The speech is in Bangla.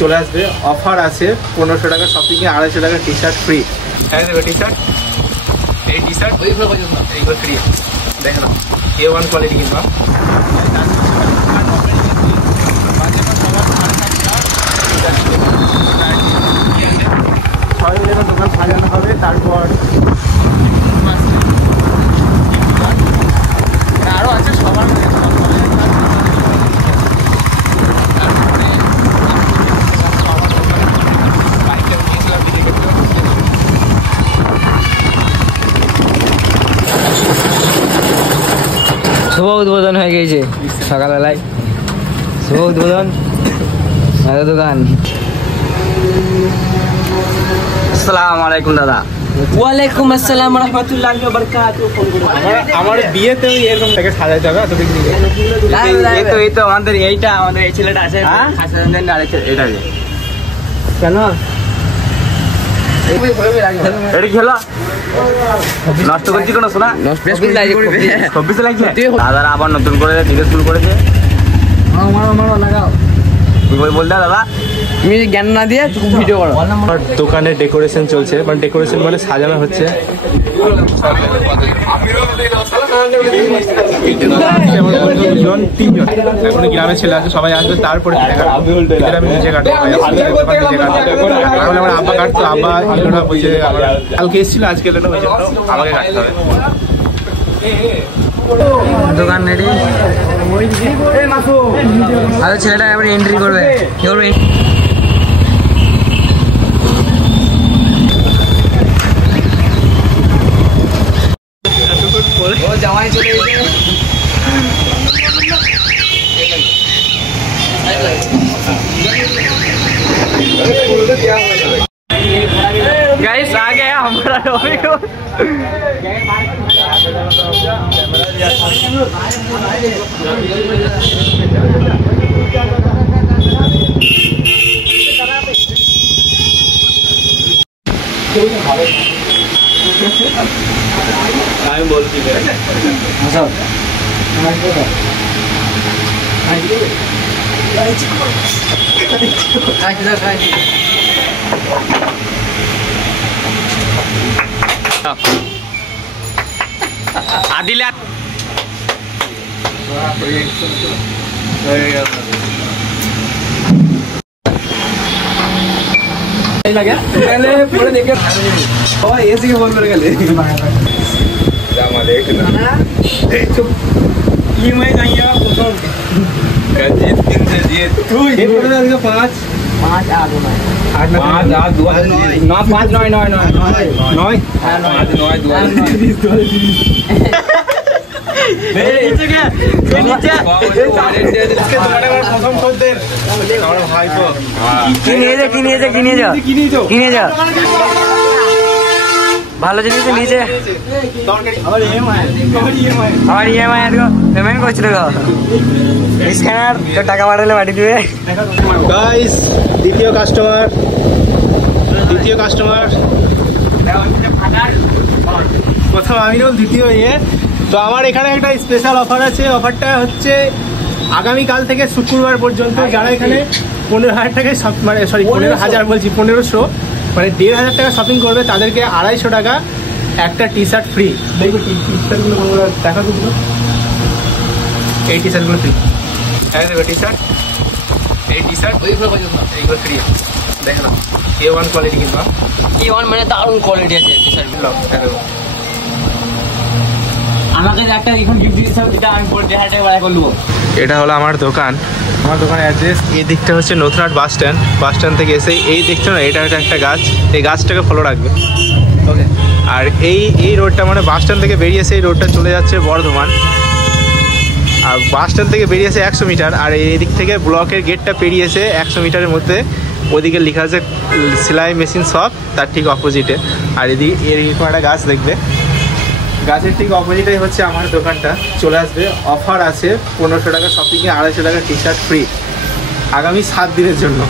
চলে আসবে, অফার আছে 1500 টাকা শপিংয়ে 250 টাকা টি শার্ট ফ্রি। হ্যাঁ দেখো টি শার্ট, এই টি শার্ট এইগুলো ফ্রি, দেখে নাও A1 কোয়ালিটি কিনবা। সবাই মিলে দোকান সাজানো হবে, তারপর আরও আছে সবার শুভ উদ্বোধন হয়ে গিয়েছে সকালবেলায়, শুভ উদ্বোধন দোকান। আসসালামু আলাইকুম দাদা। ওয়ালাইকুম আসসালাম রাহমাতুল্লাহি ওয়া বারাকাতুহু। আমার বিয়েতে এরকম থেকে সাজাইতে হবে, এত বিক্রি এই তো আমাদের আমাদের এই ছেলেটা আছে, এটা কেন এটা খেলা নষ্ট করছি কোনো শোনা, 26 লাগছে দাদা, আবার নতুন করে দিকে শুরু করেছে। বলতে দাদা তুমি জ্ঞান না দিয়ে ভিডিও করো। দোকানে ডেকোরেশন চলছে, মানে ডেকোরেশন মানে সাজানো হচ্ছে। এখন গ্রামের ছেলে আছে, সবাই আসবে, তারপরে আমি নিজে কাটবো, আমার আব্বা কাটতো, আব্বা বলছে কালকে এসেছিল, আজকে এলো না, ওই জন্য আমাকে কাটতে হবে। দোকান রেডি, আর ছেলেটা এবার এন্ট্রি করবে, কি করবে? ও জামাই চলে গেছে। गाइस आ गया हमारा रोमियो। আমি বলছি आदिल लगे पहले पूरे देखे एसी के फोन कर गए ईएमआई चाहिए जीत किन से जीत तू ये पड़ा इसका 5 8 ভালো জিনিস নিচে আমার ইএমআই পেমেন্ট করছিল স্ক্যানার তো টাকা পাঠালে পাঠিয়ে দিবে। গাইস দ্বিতীয় কাস্টমার প্রথম আমিরুল, দ্বিতীয় তো আমার এখানে একটা স্পেশাল অফার আছে। অফারটা হচ্ছে আগামীকাল থেকে শুক্রবার পর্যন্ত যারা এখানে 15,000 টাকায় মানে সরি 15,000 বলছি 1500 মানে 1,500 টাকা শপিং করবে, তাদেরকে 250 টাকা একটা টি শার্ট ফ্রি। দেখো টি শার্টগুলো দেখা তো, এই টি শার্টগুলো ফ্রি। হ্যাঁ দেখো টি শার্ট, এই টি শার্ট এইগুলো ফ্রি, দেখো না A1 কোয়ালিটি কিনবা। A1 মানে দারুণ কোয়ালিটি আছে টি শার্টগুলো। আমাকে একটা এখন গিফট দিয়েছে, যেটা আমি বলে 1,500 টাকা বাড়া করে নেবো। এটা হলো আমার দোকান, আমার দোকানের অ্যাড্রেস। এই দিকটা হচ্ছে নতুনহাট বাস স্ট্যান্ড থেকে এসে এই দেখছো না, এটা হচ্ছে একটা গাছ, এই গাছটাকে ফলো রাখবে, ওকে। আর এই রোডটা মানে বাস স্ট্যান্ড থেকে বেরিয়েছে, এই রোডটা চলে যাচ্ছে বর্ধমান। আর বাস স্ট্যান্ড থেকে বেরিয়েছে 100 মিটার, আর এই দিক থেকে ব্লকের গেটটা পেরিয়েছে 100 মিটারের মধ্যে। ওদিকে লেখা আছে সেলাই মেশিন শপ, তার ঠিক অপোজিটে। আর এদিকে এরকম একটা গাছ দেখবে, গাছের ঠিক অপোজিটেই হচ্ছে আমার দোকানটা। চলে আসবে, অফার আছে 1500 টাকা শপিংয়ে 250 টাকা টি শার্ট ফ্রি আগামী 7 দিনের জন্য।